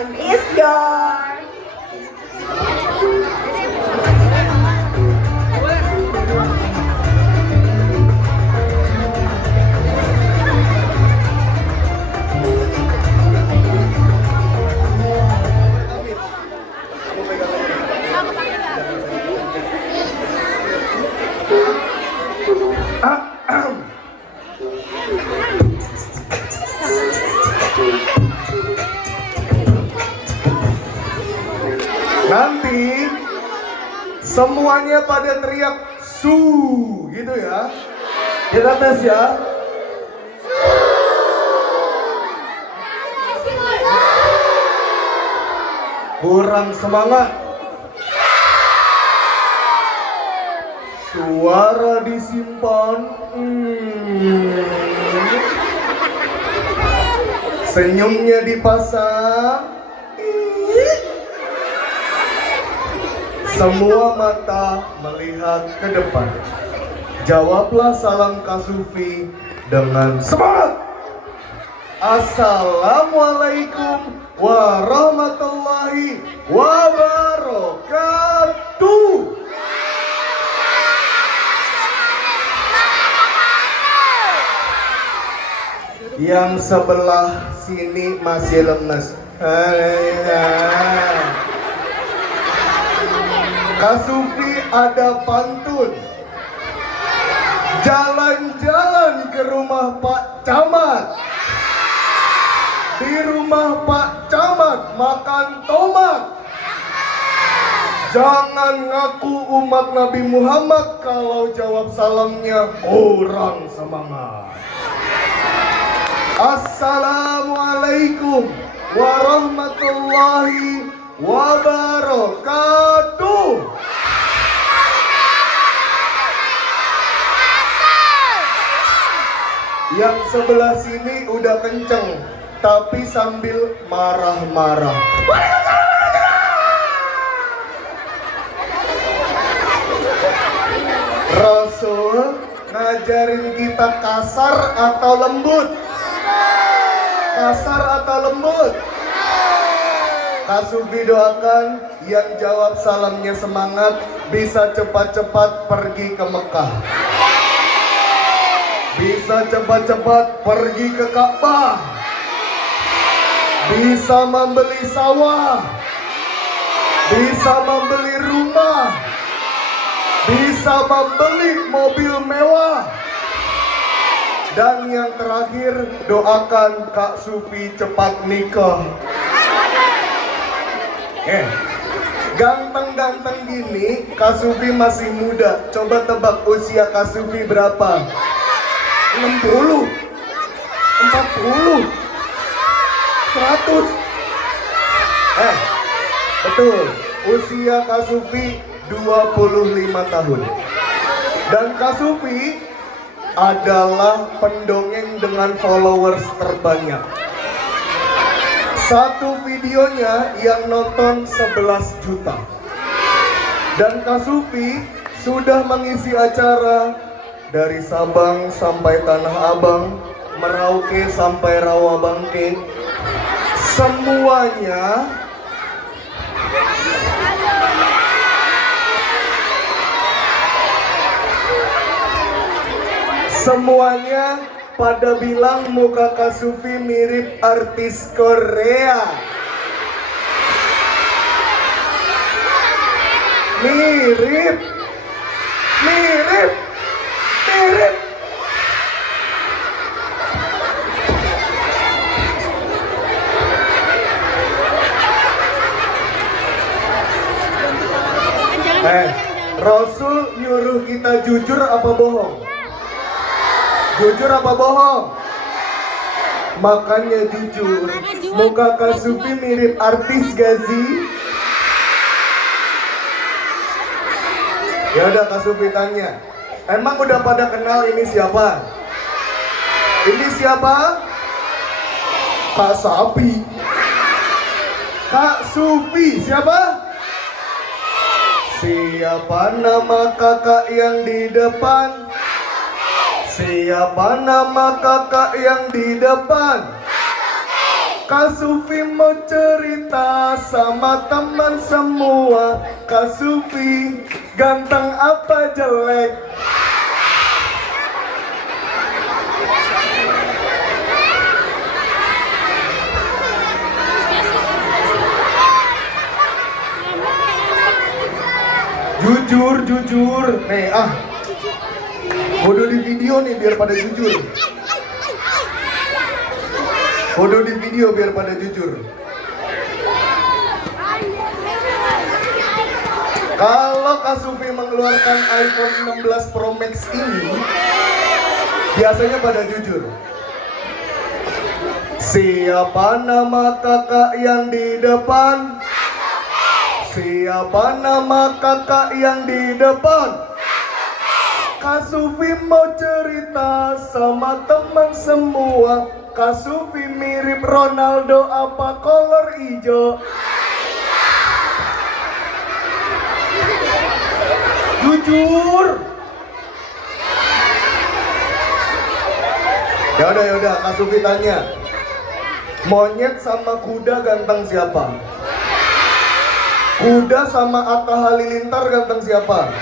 time is yours. Nanti semuanya pada teriak su gitu ya. Kita tes ya. Kurang semangat. Suara disimpan. Senyumnya dipasang. Semua mata melihat ke depan. Jawablah salam Kak Sufi dengan semangat. Assalamualaikum warahmatullahi wabarakatuh. Yang sebelah sini masih lemes. Kak Sufi ada pantun. Jalan-jalan ke rumah Pak Camat. Di rumah Pak Camat makan tomat. Jangan ngaku umat Nabi Muhammad kalau jawab salamnya kurang semangat. Assalamualaikum warahmatullahi wabarakatuh. Yang sebelah sini udah kenceng, tapi sambil marah-marah. Rasul ngajarin kita kasar atau lembut? Kasar atau lembut? Kak Sufi doakan yang jawab salamnya semangat bisa cepat-cepat pergi ke Mekah. Bisa cepat-cepat pergi ke Ka'bah. Bisa membeli sawah. Bisa membeli rumah. Bisa membeli mobil mewah. Dan yang terakhir, doakan Kak Sufi cepat nikah. Ganteng-ganteng gini, Kak Sufi masih muda. Coba tebak usia Kak Sufi berapa? 60, 40, 100. Betul, usia Kak Sufi 25 tahun. Dan Kak Sufi adalah pendongeng dengan followers terbanyak. Satu videonya yang nonton 11 juta. Dan Kak Sufi sudah mengisi acara dari Sabang sampai Tanah Abang, Merauke sampai Rawabangke. Semuanya pada bilang muka Kak Sufi mirip artis Korea. Mirip. Rasul nyuruh kita jujur apa bohong? Jujur apa bohong? Makanya jujur. Muka Kak Sufi mirip artis gak sih? Ya udah, Kak Sufi tanya. Emang udah pada kenal ini siapa? Ini siapa? Kak Sapi. Kak Sufi siapa? Siapa nama kakak yang di depan? Siapa nama kakak yang di depan? Kak Sufi mau cerita sama teman semua. Kak Sufi ganteng apa jelek? Jujur. Nih Kudu di video nih biar pada jujur. Kudu di video biar pada jujur. Kalau Kak Sufi mengeluarkan iPhone 16 Pro Max ini, biasanya pada jujur. Siapa nama kakak yang di depan? Siapa nama kakak yang di depan? Kak Sufi mau cerita sama teman semua. Kak Sufi mirip Ronaldo apa kolor hijau? Jujur. Yaudah, Kak Sufi tanya. Monyet sama kuda ganteng siapa? Kuda sama Atta Halilintar ganteng siapa?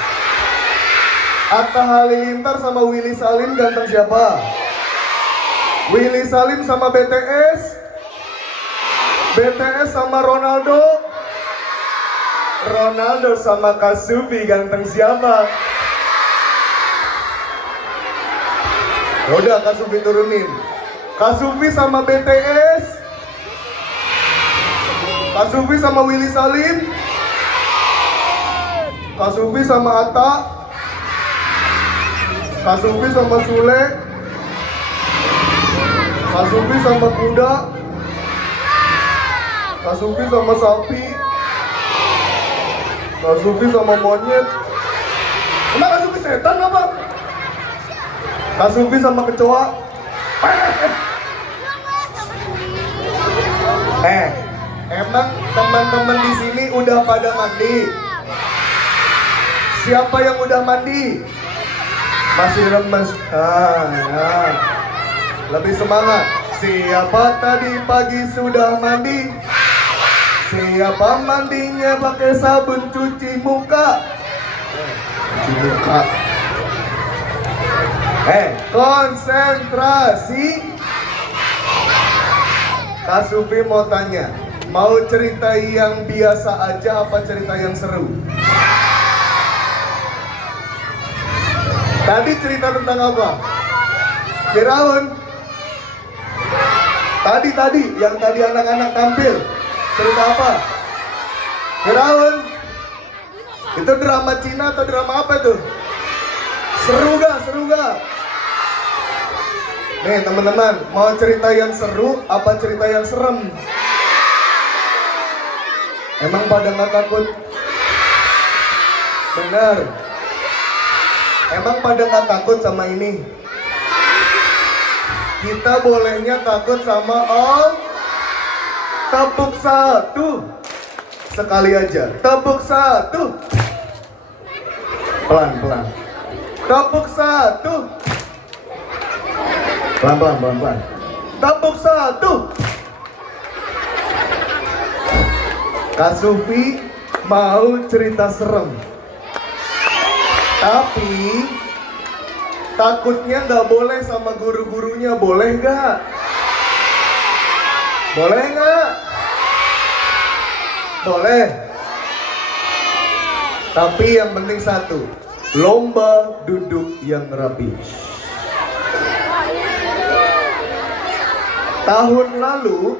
Atta Halilintar sama Willy Salim ganteng siapa? Willy Salim sama BTS? BTS sama Ronaldo? Ronaldo sama Kak Sufi ganteng siapa? Udah Kak Sufi turunin. Kak Sufi sama BTS? Kak Sufi sama Willy Salim? Kak Sufi sama Atta? Kak Sufi sama Sule? Kak Sufi sama kuda? Kak Sufi sama sapi? Kak Sufi sama monyet? Emang Kak Sufi setan apa? Kak Sufi sama kecoa? Emang teman-teman di sini udah pada mandi? Siapa yang udah mandi? Masih lemes. Lebih semangat. Siapa tadi pagi sudah mandi? Siapa mandinya pakai sabun cuci muka? Cuci muka. Konsentrasi. Kak Sufi mau tanya, mau cerita yang biasa aja apa cerita yang seru? Tadi cerita tentang apa? Firaun. Tadi yang tadi anak-anak tampil cerita apa? Firaun. Itu drama Cina atau drama apa tuh? Seru gak? Nih teman-teman, mau cerita yang seru apa cerita yang serem? Emang pada nggak takut? Bener. Emang pada nggak takut sama ini? Kita bolehnya takut sama tepuk satu. Sekali aja. Tepuk satu. Pelan-pelan. Tepuk satu. Pelan-pelan. Tepuk satu. Kak Sufi mau cerita serem. Tapi takutnya nggak boleh sama guru-gurunya, boleh nggak? Boleh nggak? Boleh. Tapi yang penting satu, lomba duduk yang rapi. Tahun lalu,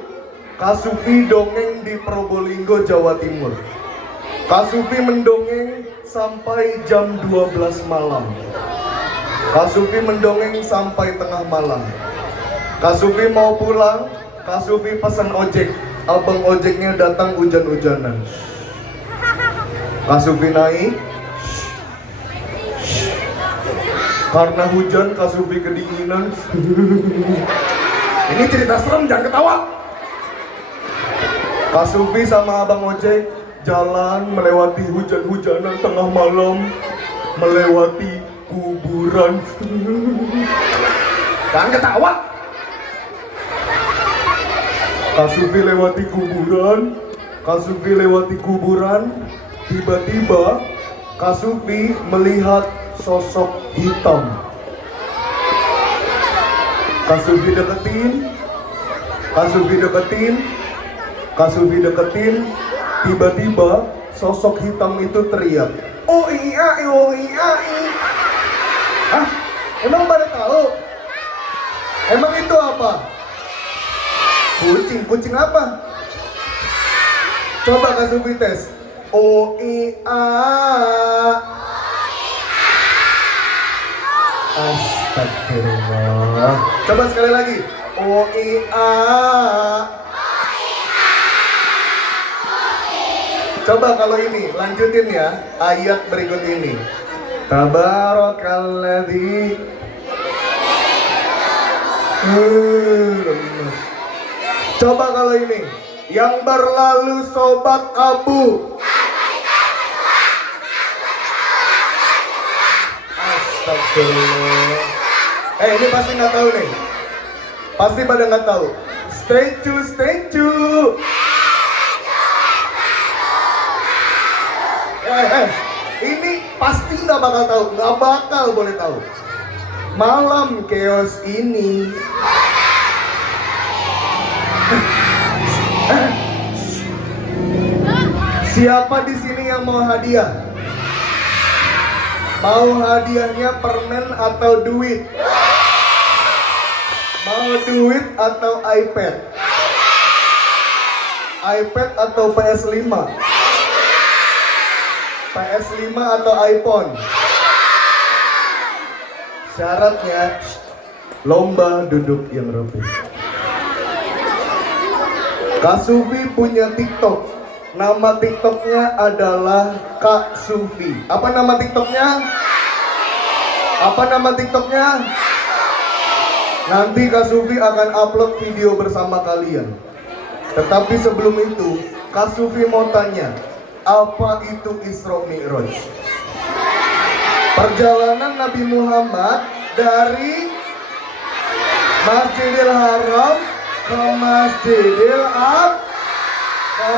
Kak Sufi dongeng di Probolinggo, Jawa Timur. Kak Sufi mendongeng sampai jam 12 malam. Kak Sufi mendongeng sampai tengah malam. Kak Sufi mau pulang, Kak Sufi pesan ojek. Abang ojeknya datang hujan-hujanan. Kak Sufi naik. Karena hujan, Kak Sufi kedinginan. Ini cerita serem, jangan ketawa. Kak Sufi sama abang ojek jalan melewati hujan-hujanan tengah malam, melewati kuburan. Jangan ketawa. Kasufi lewati kuburan, Kasufi lewati kuburan, tiba-tiba Kasufi melihat sosok hitam. Kasufi deketin, Kasufi deketin, Kasufi deketin, tiba-tiba sosok hitam itu teriak, oh iya, oh iya. Hah? Emang pada tahu? Emang itu apa? Kucing, kucing apa? Coba Kasufi tes. O I A. Astagfirullah. Coba sekali lagi. O I A. Coba kalau ini, lanjutin ya ayat berikut ini. Tabarakalladzi. Coba kalau ini, yang berlalu sobat Abu. Astagfirullah. Ini pasti nggak tahu nih. Pasti pada nggak tahu. Statue, statue. Ini pasti nggak bakal tahu, nggak bakal boleh tahu. Malam chaos ini. Siapa di sini yang mau hadiah? Mau hadiahnya permen atau duit? Mau duit atau iPad? iPad atau PS5? PS5 atau iPhone? Syaratnya lomba duduk yang rapi. Kasufi punya TikTok. Nama TikToknya adalah Kak Sufi. Apa nama TikToknya? Apa nama TikToknya? Nanti Kak Sufi akan upload video bersama kalian. Tetapi sebelum itu, Kak Sufi mau tanya, apa itu Isra Mi'raj? Perjalanan Nabi Muhammad dari Masjidil Haram ke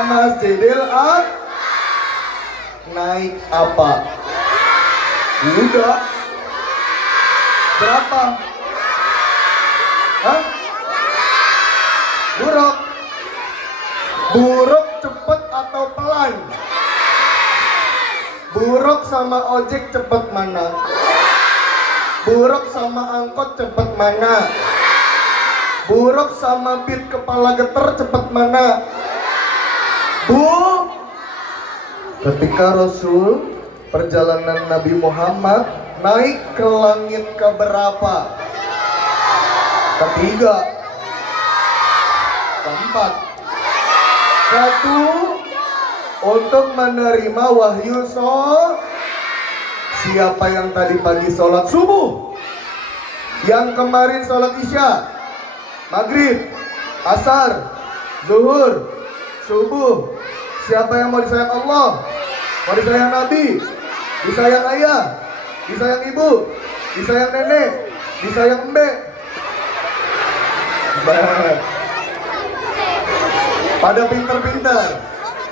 Masjidil naik apa? Kuda. Berapa? Hah? Buruk. Buruk cepet atau pelan? Buruk sama ojek cepet mana? Buruk sama angkot cepet mana? Buruk sama beat kepala geter cepet mana? Bu, ketika Rasul perjalanan Nabi Muhammad naik ke langit keberapa? Ketiga, keempat, satu, untuk menerima wahyu siapa yang tadi pagi sholat subuh, yang kemarin sholat isya, maghrib, asar, zuhur, subuh. Siapa yang mau disayang Allah, mau disayang Nabi, disayang ayah, disayang ibu, disayang nenek, disayang mbak. Pada pinter-pinter.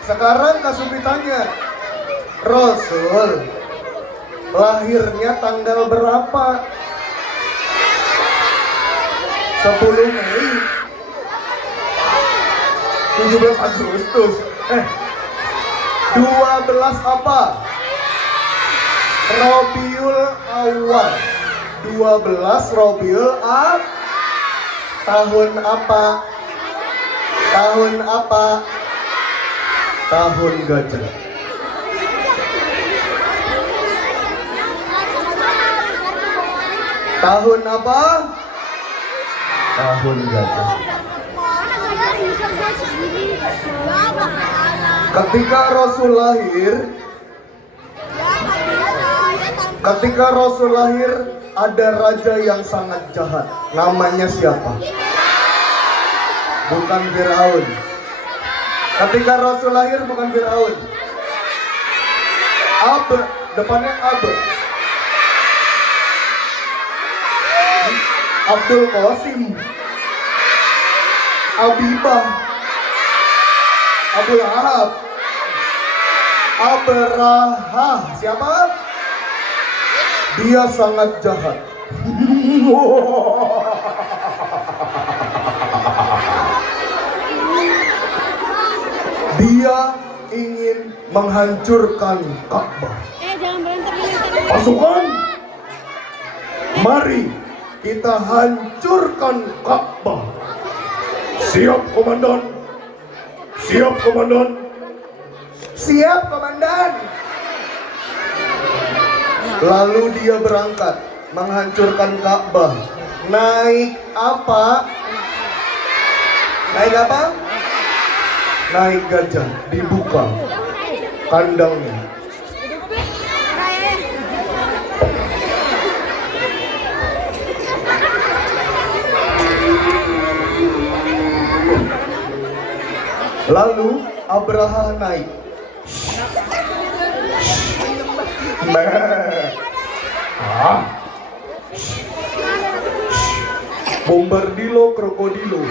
Sekarang Kasufi tanya, Rasul lahirnya tanggal berapa? 10 Mei, 17 Agustus, 12 apa? Rabiul Awal. 12 Rabiul Awal. Tahun apa? Tahun apa? Tahun gajah. Tahun apa? Tahun gajah. Ketika Rasul lahir, ada raja yang sangat jahat. Namanya siapa? Bukan Firaun. Ketika Rasul lahir bukan Firaun. Abe, depannya Abe. Abdul Qasim, Abibah, Abu Lahab. Abraha. Siapa? Dia sangat jahat. Dia ingin menghancurkan Ka'bah. Pasukan, mari kita hancurkan Ka'bah. Siap, komandan. Siap, komandan. Siap, komandan. Lalu dia berangkat menghancurkan Ka'bah. Naik apa? Naik apa? Naik gajah. Dibuka kandangnya. Lalu Abraha naik. Bombardilo krokodilo.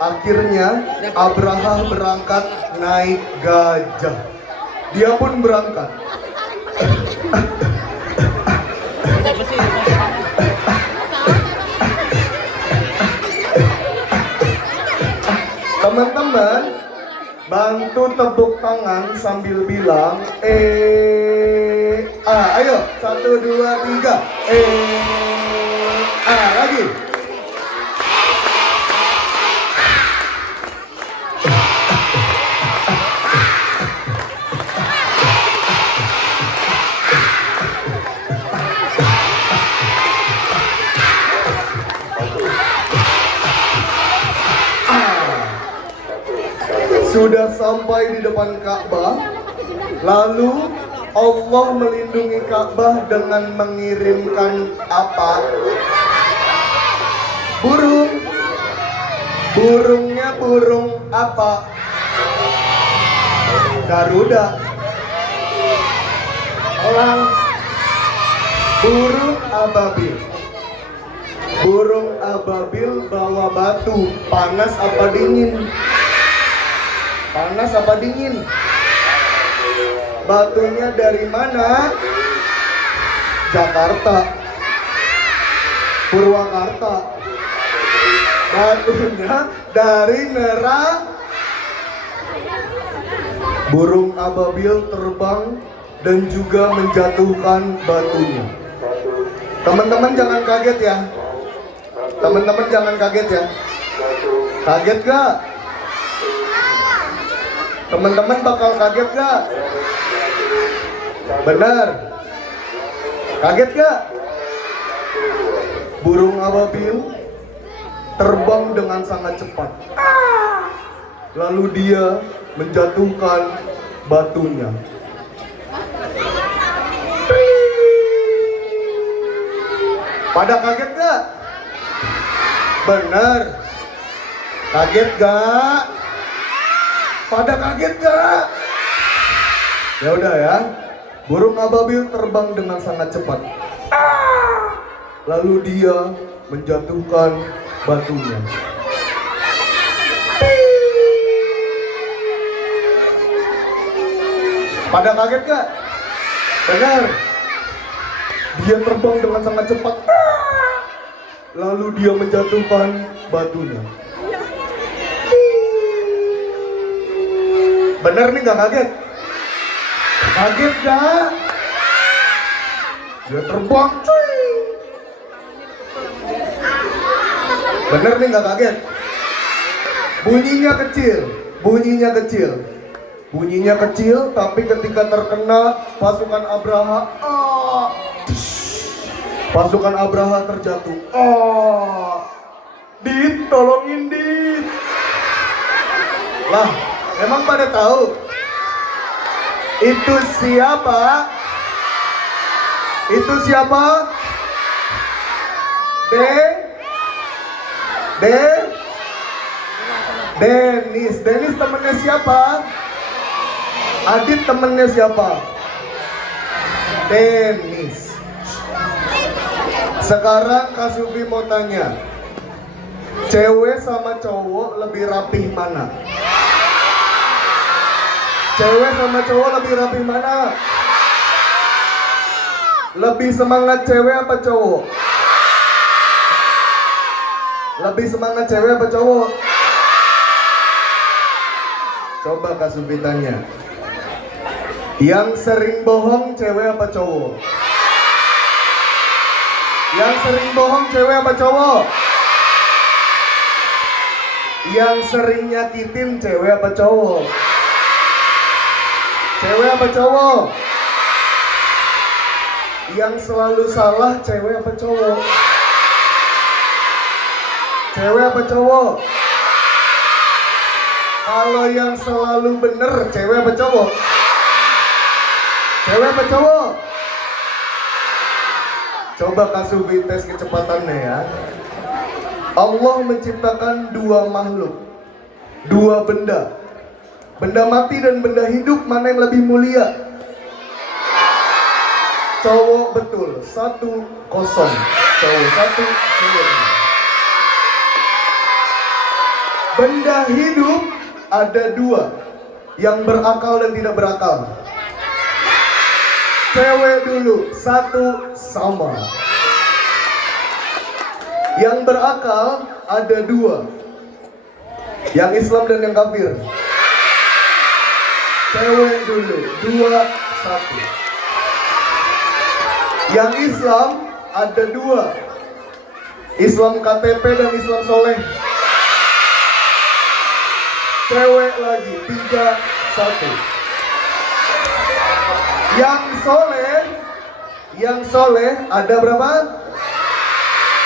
Akhirnya Abraha berangkat naik gajah. Dia pun berangkat. Teman-teman, bantu tepuk tangan sambil bilang ayo 1, 2, 3 lagi. Sudah sampai di depan Ka'bah, lalu Allah melindungi Ka'bah dengan mengirimkan apa? Burung. Burungnya burung apa? Garuda. Elang. Burung ababil. Burung ababil bawa batu. Panas apa dingin? Panas apa dingin? Batunya dari mana? Jakarta. Purwakarta. Batunya dari neraka. Burung ababil terbang dan juga menjatuhkan batunya. Teman-teman jangan kaget ya. Teman-teman jangan kaget ya. Kaget gak? Teman-teman bakal kaget gak? Benar. Kaget gak? Burung ababil terbang dengan sangat cepat. Lalu dia menjatuhkan batunya. Pada kaget gak? Benar. Kaget gak? Pada kaget gak? Ya udah ya. Burung ababil terbang dengan sangat cepat. Lalu dia menjatuhkan batunya. Pada kaget gak? Benar. Dia terbang dengan sangat cepat. Lalu dia menjatuhkan batunya. Bener nih, gak kaget? Kaget gak? Dia terbang, cuy. Bener nih, gak kaget? Bunyinya kecil. Bunyinya kecil. Bunyinya kecil, tapi ketika terkena pasukan Abraha, pasukan Abraha terjatuh. Dit, tolongin Dit. Lah, emang pada tahu itu siapa? Itu siapa? Denis. Denis temennya siapa? Adit temennya siapa? Denis. Sekarang Kak Sufi mau tanya, cewek sama cowok lebih rapih mana? Cewek sama cowok lebih rapih mana? Lebih semangat cewek apa cowok? Lebih semangat cewek apa cowok? Coba Kak Sufi tanya, yang sering bohong cewek apa cowok? Yang sering bohong cewek apa cowok? Yang sering nyakitin cewek apa cowok? Cewek apa cowok? Yang selalu salah cewek apa cowok? Cewek apa cowok? Kalau yang selalu bener cewek apa cowok? Cewek apa cowok? Coba Kak Sufi tes kecepatannya ya. Allah menciptakan dua makhluk, dua benda. Benda mati dan benda hidup, mana yang lebih mulia? Cowok betul, 1-0. Cowok 1, cewek 2. Benda hidup ada dua, yang berakal dan tidak berakal. Cewek dulu, 1 sama. Yang berakal ada dua, yang Islam dan yang kafir. Cewek dulu, 2-1. Yang Islam ada dua, Islam KTP dan Islam soleh. Cewek lagi, 3-1. Yang soleh ada berapa?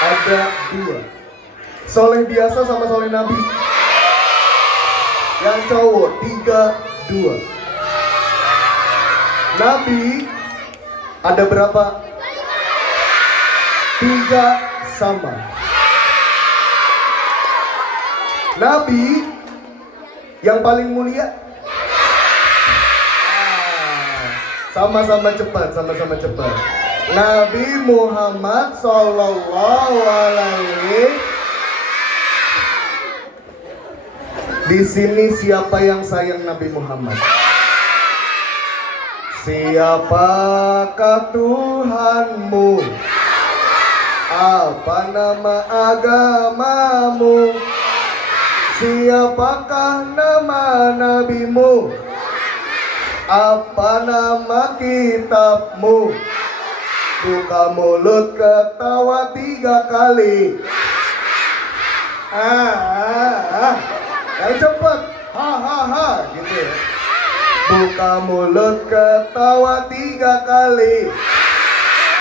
Ada dua, soleh biasa sama soleh Nabi. Yang cowok 3-2. Nabi ada berapa? 3 sama. Nabi yang paling mulia. Sama-sama cepat. Nabi Muhammad Sallallahu Alaihi. Di sini siapa yang sayang Nabi Muhammad? Siapakah Tuhanmu? Apa nama agamamu? Siapakah nama nabimu? Apa nama kitabmu? Buka mulut ketawa 3 kali. Yang cepat, ha gitu ya. Buka mulut ketawa 3 kali.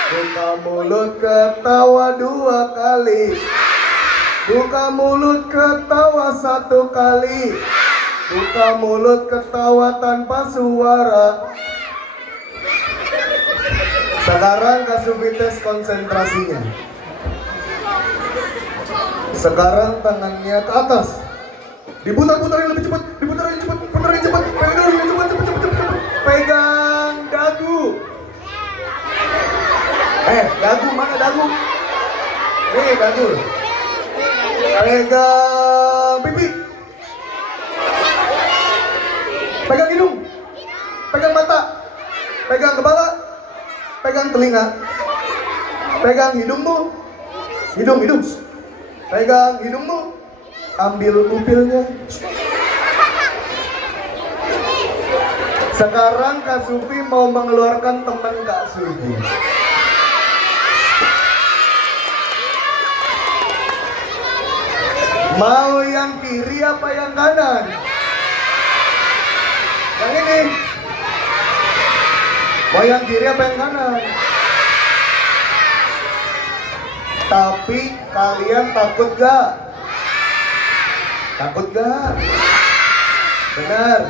Buka mulut ketawa 2 kali. Buka mulut ketawa 1 kali. Buka mulut ketawa tanpa suara. Sekarang Kak Sufi tes konsentrasinya. Sekarang tangannya ke atas. Diputar-putarin lebih cepat. Putarin cepat. Pegang cepat. Pegang dagu. Dagu mana dagu? Nih dagu. Pegang pipi. Pegang hidung. Pegang mata. Pegang kepala. Pegang telinga. Pegang hidungmu. Hidung. Pegang hidungmu. Ambil pupilnya. Sekarang Kak Sufi mau mengeluarkan teman Kak Sufi. Mau yang kiri apa yang kanan? Yang ini. Mau yang kiri apa yang kanan? Tapi kalian takut gak? Takut gak? Benar.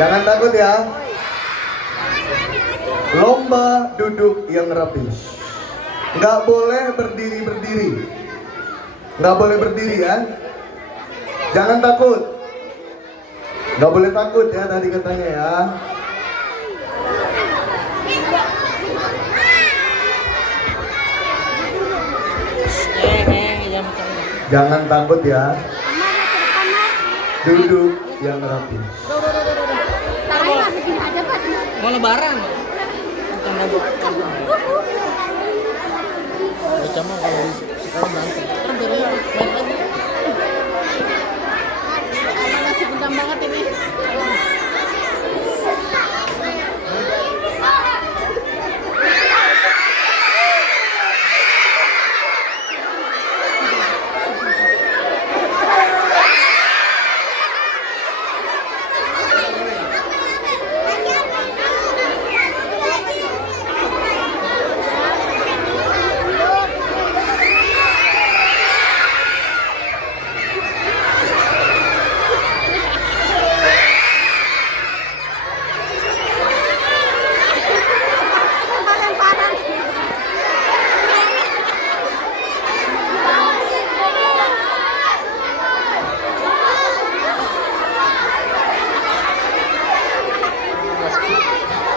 Jangan takut ya. Lomba duduk yang rapi. Nggak boleh berdiri. Nggak boleh berdiri ya. Jangan takut. Nggak boleh takut ya tadi katanya ya. Jangan takut ya. Duduk yang rapi. Mau lebaran. Baca mah kalau sekolah berantem. Kan biasanya main lagi. Masih gendam banget ini.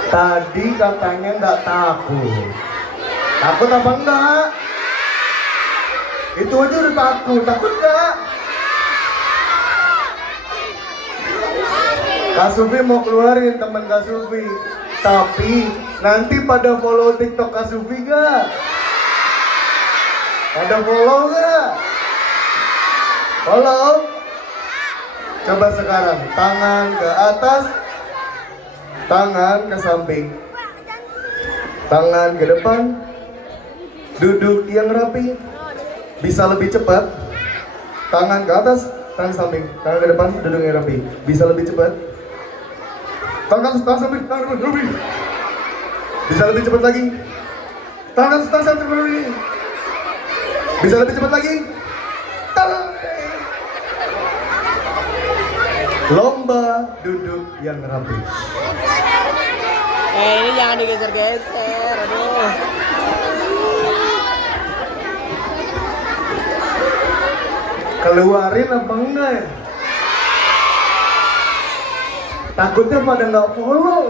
Tadi katanya nggak takut. Takut apa enggak? Itu aja udah takut. Takut nggak? Kak Sufi mau keluarin teman Kak Sufi. Tapi nanti pada follow TikTok Kak Sufi nggak? Pada follow nggak? Follow? Coba sekarang tangan ke atas. Tangan ke samping, tangan ke depan, duduk yang rapi, bisa lebih cepat, tangan ke atas, tangan samping, tangan ke depan, duduk yang rapi, bisa lebih cepat, tangan samping, tangan rapi, bisa lebih cepat lagi, tangan samping, rapi, bisa lebih cepat lagi, tangan. Lomba duduk yang rapi. Ini jangan digeser-geser, aduh. Keluarin apa enggak ya? Takutnya pada nggak follow.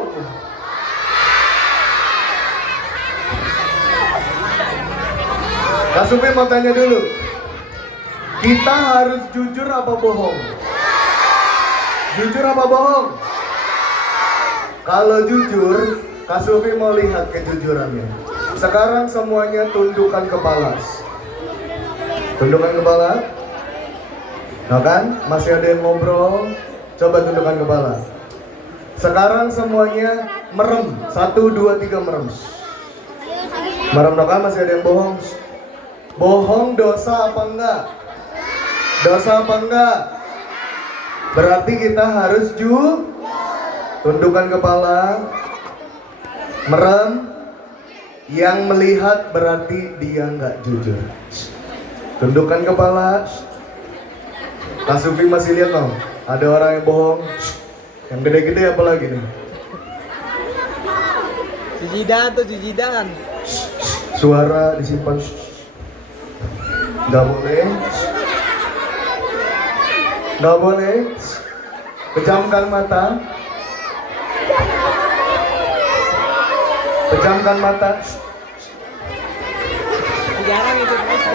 Kak Sufi mau tanya dulu. Kita harus jujur apa bohong? Jujur apa bohong? Kalau jujur, Kak Sufi mau lihat kejujurannya. Sekarang semuanya tundukkan kepala. Tundukkan kepala. Nah kan, masih ada yang ngobrol. Coba tundukkan kepala. Sekarang semuanya merem. 1, 2, 3 merem. Merem, nah kan masih ada yang bohong. Bohong dosa apa enggak? Dosa apa enggak? Berarti kita harus tundukkan kepala, merem. Yang melihat berarti dia nggak jujur. Tundukkan kepala. Kak Sufi masih lihat dong, ada orang yang bohong. Yang gede-gede apa lagi nih? Jujidan tuh, jujidan. Suara disimpan. Nggak boleh. Nggak boleh. Pejamkan mata. Pejamkan mata. Jarang itu, guys.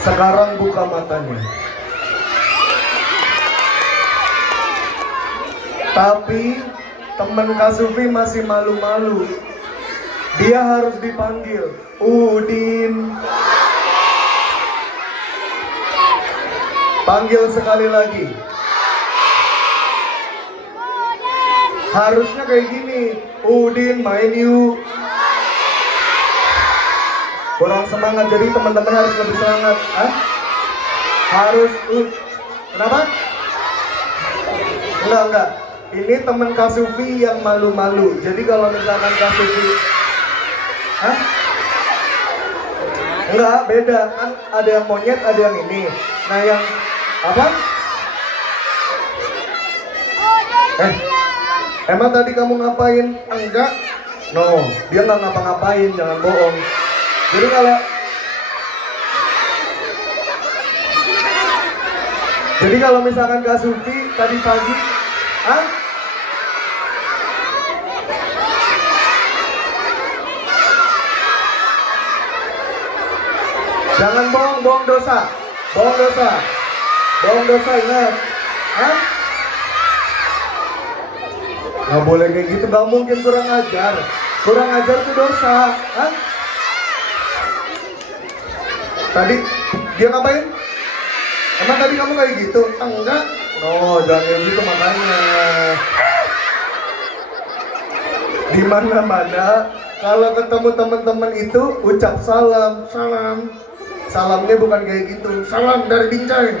Sekarang buka matanya. Tapi teman Kak Sufi masih malu-malu. Dia harus dipanggil Udin. Panggil sekali lagi. Harusnya kayak gini, Udin main yuk. Kurang semangat, jadi teman-teman harus lebih semangat. Hah? Harus kenapa? Enggak. Ini teman Kak Sufi yang malu-malu. Jadi kalau misalkan Kak Sufi, hah? Enggak, beda. Kan ada yang monyet, ada yang ini. Nah yang apa? Emang tadi kamu ngapain? Enggak. No, dia nggak ngapa-ngapain, jangan bohong. Jadi kalau misalkan Kak Sufi tadi pagi, hah? Jangan bohong, bohong dosa. Bohong dosa. Bohong dosa, ingat. Hah? Nggak boleh kayak gitu, nggak mungkin kurang ajar. Kurang ajar itu dosa. Hah? Tadi dia ngapain? Emang tadi kamu kayak gitu? Enggak. Oh, jangan kayak gitu makanya. Di mana-mana kalau ketemu teman-teman itu ucap salam, salam. Salamnya bukan kayak gitu. Salam dari Bincang.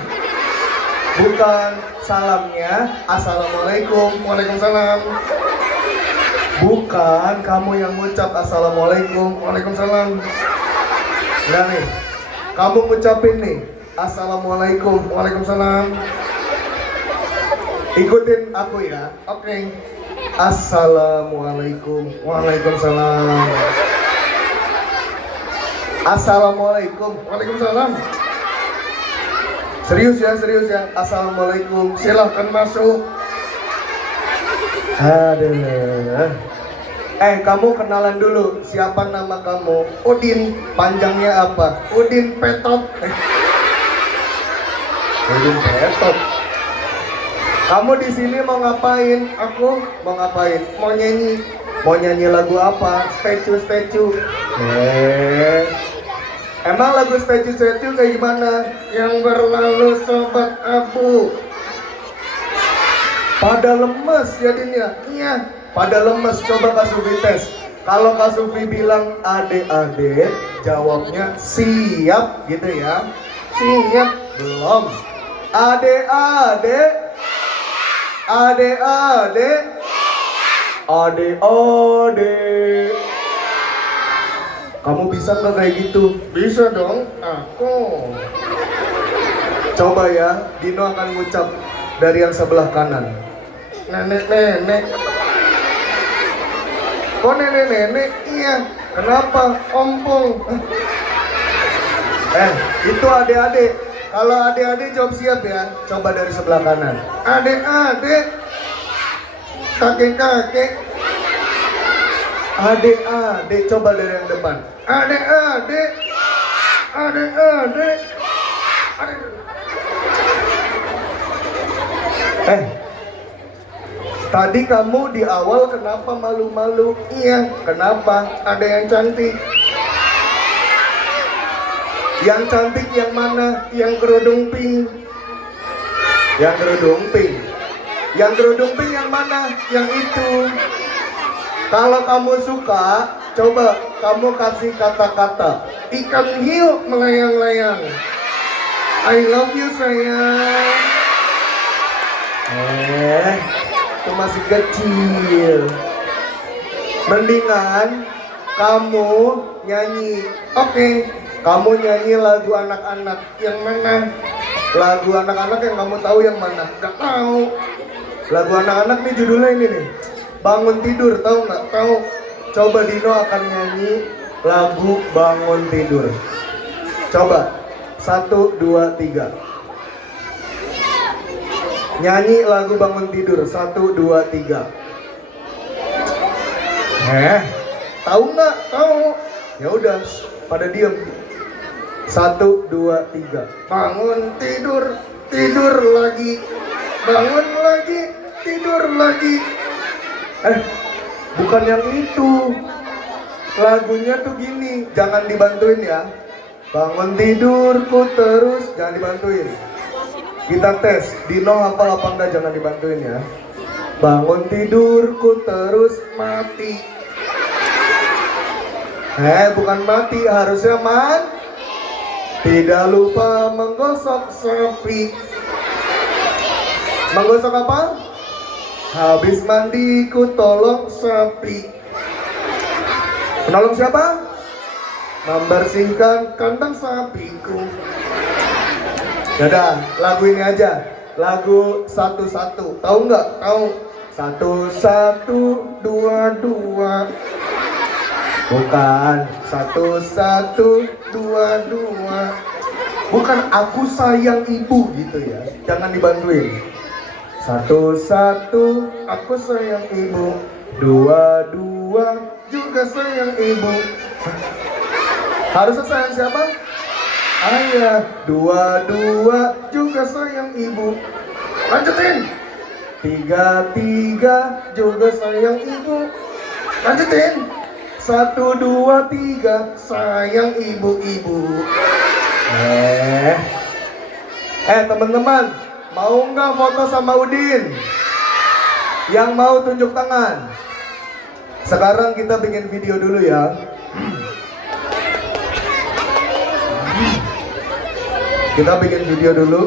Bukan salamnya assalamualaikum, waalaikumsalam. Bukan kamu yang ngucap assalamualaikum, waalaikumsalam. Nah nih, kamu ngucapin nih assalamualaikum, waalaikumsalam. Ikutin aku ya, oke. Assalamualaikum, waalaikumsalam. Assalamualaikum, waalaikumsalam. Serius ya. Assalamualaikum, silahkan masuk. Aduh. Kamu kenalan dulu. Siapa nama kamu? Udin. Panjangnya apa? Udin Petot. Udin Petot. Kamu di sini mau ngapain? Aku mau ngapain? Mau nyanyi. Mau nyanyi lagu apa? Statue. Emang lagu statue kayak gimana? Yang berlalu sobat abu. Pada lemes jadinya. Iya, pada lemes. Coba Kak Sufi tes. Kalau Kak Sufi bilang ade-ade, jawabnya siap gitu ya. Siap belum? Ade-ade. Ade-ade. Ade-ade. Kamu bisa nggak kayak gitu? Bisa dong, aku. Coba ya, Dino akan ngucap dari yang sebelah kanan. Nenek. Kok nenek? Iya. Kenapa? Ompong. Itu adik-adik. Kalau adik-adik jawab siap ya. Coba dari sebelah kanan. Adik-adik. Kakek-kakek. Adik-adik. Coba dari yang depan. Adik-adik. Adik-adik. Tadi kamu di awal kenapa malu-malu? Iya, kenapa? Ada yang cantik. Yang cantik yang mana? Yang kerudung pink. Yang kerudung pink. Yang kerudung pink yang mana? Yang itu. Kalau kamu suka, coba kamu kasih kata-kata. Ikan hiu melayang-layang. I love you sayang. Itu masih kecil. Mendingan kamu nyanyi. Oke, kamu nyanyi lagu anak-anak. Yang mana? Lagu anak-anak yang kamu tahu yang mana? Gak tahu. Lagu anak-anak nih judulnya ini nih. Bangun tidur, tahu nggak? Tahu. Coba Dino akan nyanyi lagu bangun tidur. Coba. 1, 2, 3. Nyanyi lagu bangun tidur. 1, 2, 3. Tahu nggak? Tahu. Ya udah, pada diem. 1, 2, 3. Bangun tidur, tidur lagi. Bangun lagi, tidur lagi. Bukan yang itu. Lagunya tuh gini, jangan dibantuin ya. Bangun tidurku terus, jangan dibantuin. Kita tes, Dino hafal apa enggak, jangan dibantuin ya. Bangun tidurku terus mati. Bukan mati, harusnya tidak lupa menggosok sapi. Menggosok apa? Habis mandiku tolong sapi. Menolong siapa? Membersihkan kandang sapiku. Dadah, lagu ini aja. Lagu 1-1. Tahu nggak? Tahu. 1-1, 2-2. Bukan. 1-1, 2-2. Bukan aku sayang ibu gitu ya. Jangan dibantuin. 1-1, aku sayang ibu. 2-2, juga sayang ibu. Harusnya sayang siapa? Ayah dua-dua juga sayang ibu. Lanjutin. Tiga juga sayang ibu. Lanjutin. 1, 2, 3 sayang ibu-ibu. Teman-teman, mau nggak foto sama Udin? Yang mau tunjuk tangan. Sekarang kita bikin video dulu ya. Kita bikin video dulu.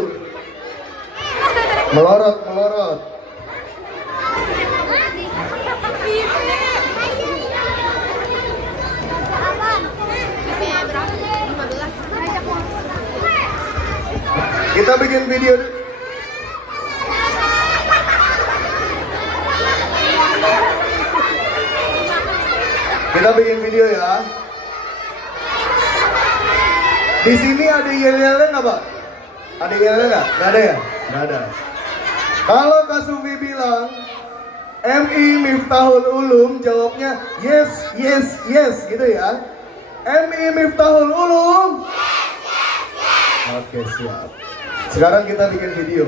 Melorot. Kita bikin video. Kita bikin video ya. Di sini ada yel-yelnya nggak, Pak? Ada yel-yelnya nggak? Nggak ada ya? Nggak ada. Kalau Kak Sufi bilang MI Miftahul Ulum, jawabnya yes gitu ya. MI Miftahul Ulum. Oke, siap. Sekarang kita bikin video.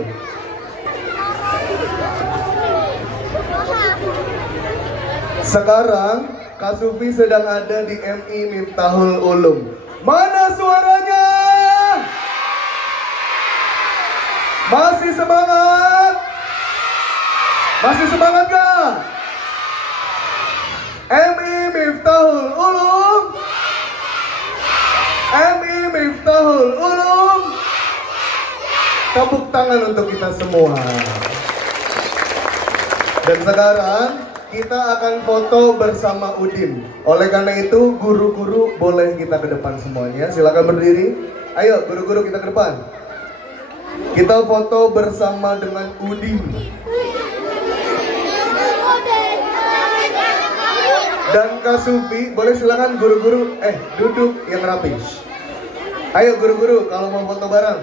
Sekarang Kak Sufi sedang ada di MI Miftahul Ulum. Mana suaranya? Masih semangat? Masih semangat gak? MI Miftahul Ulum. MI Miftahul Ulum. Tepuk tangan untuk kita semua. Dan sekarang kita akan foto bersama Udin. Oleh karena itu, guru-guru boleh kita ke depan semuanya. Silakan berdiri. Ayo, guru-guru kita ke depan. Kita foto bersama dengan Udin. Dan Kak Sufi, boleh silakan guru-guru duduk yang rapi. Ayo guru-guru kalau mau foto bareng.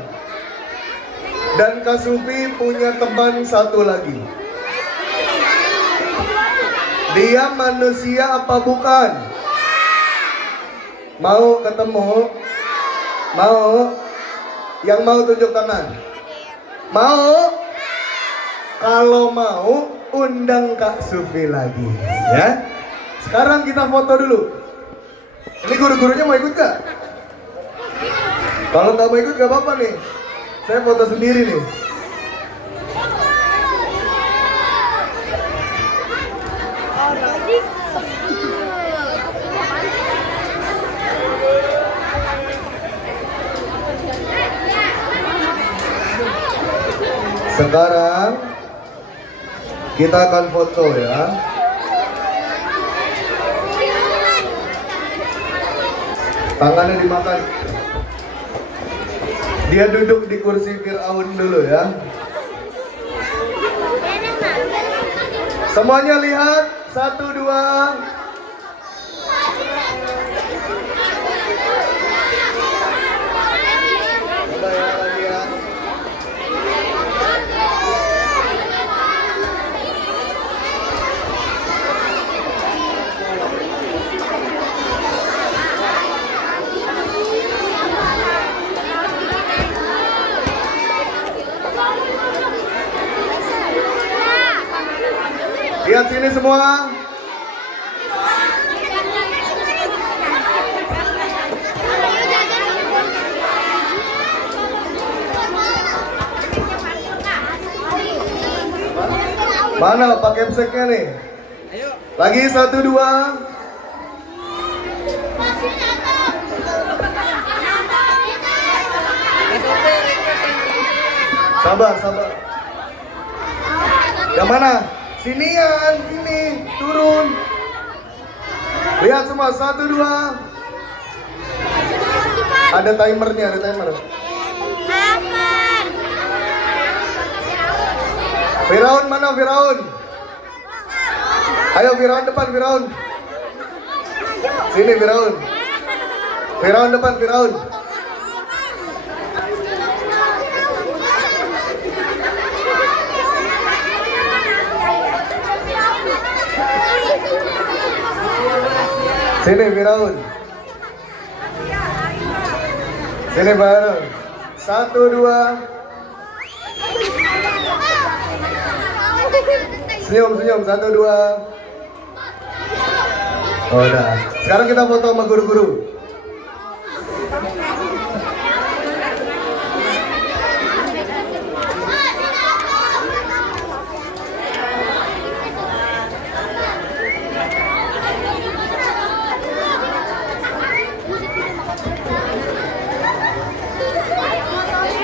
Dan Kak Sufi punya teman satu lagi. Dia manusia apa bukan? Mau ketemu? Mau? Yang mau tunjuk tangan? Mau? Kalau mau, undang Kak Sufi lagi ya. Sekarang kita foto dulu. Ini guru-gurunya mau ikut gak? Kalau nggak mau ikut gak apa-apa nih. Saya foto sendiri nih. Sekarang kita akan foto ya. Tangannya dimakan. Dia duduk di kursi Fir'aun dulu ya. Semuanya lihat. 1, 2. Lihat sini semua. Mana Pak Kemseknya nih? Lagi 1, 2. Sabar. Yang mana? Sinian, sini, turun. Lihat semua, 1, 2. Ada timernya, ada timer. Firaun mana Firaun? Ayo Firaun depan, Firaun. Sini Firaun. Firaun depan, Firaun. Sini Firaun. Sini bareng. 1, 2. Senyum, 1, 2. Oh, udah. Sekarang kita foto sama guru-guru.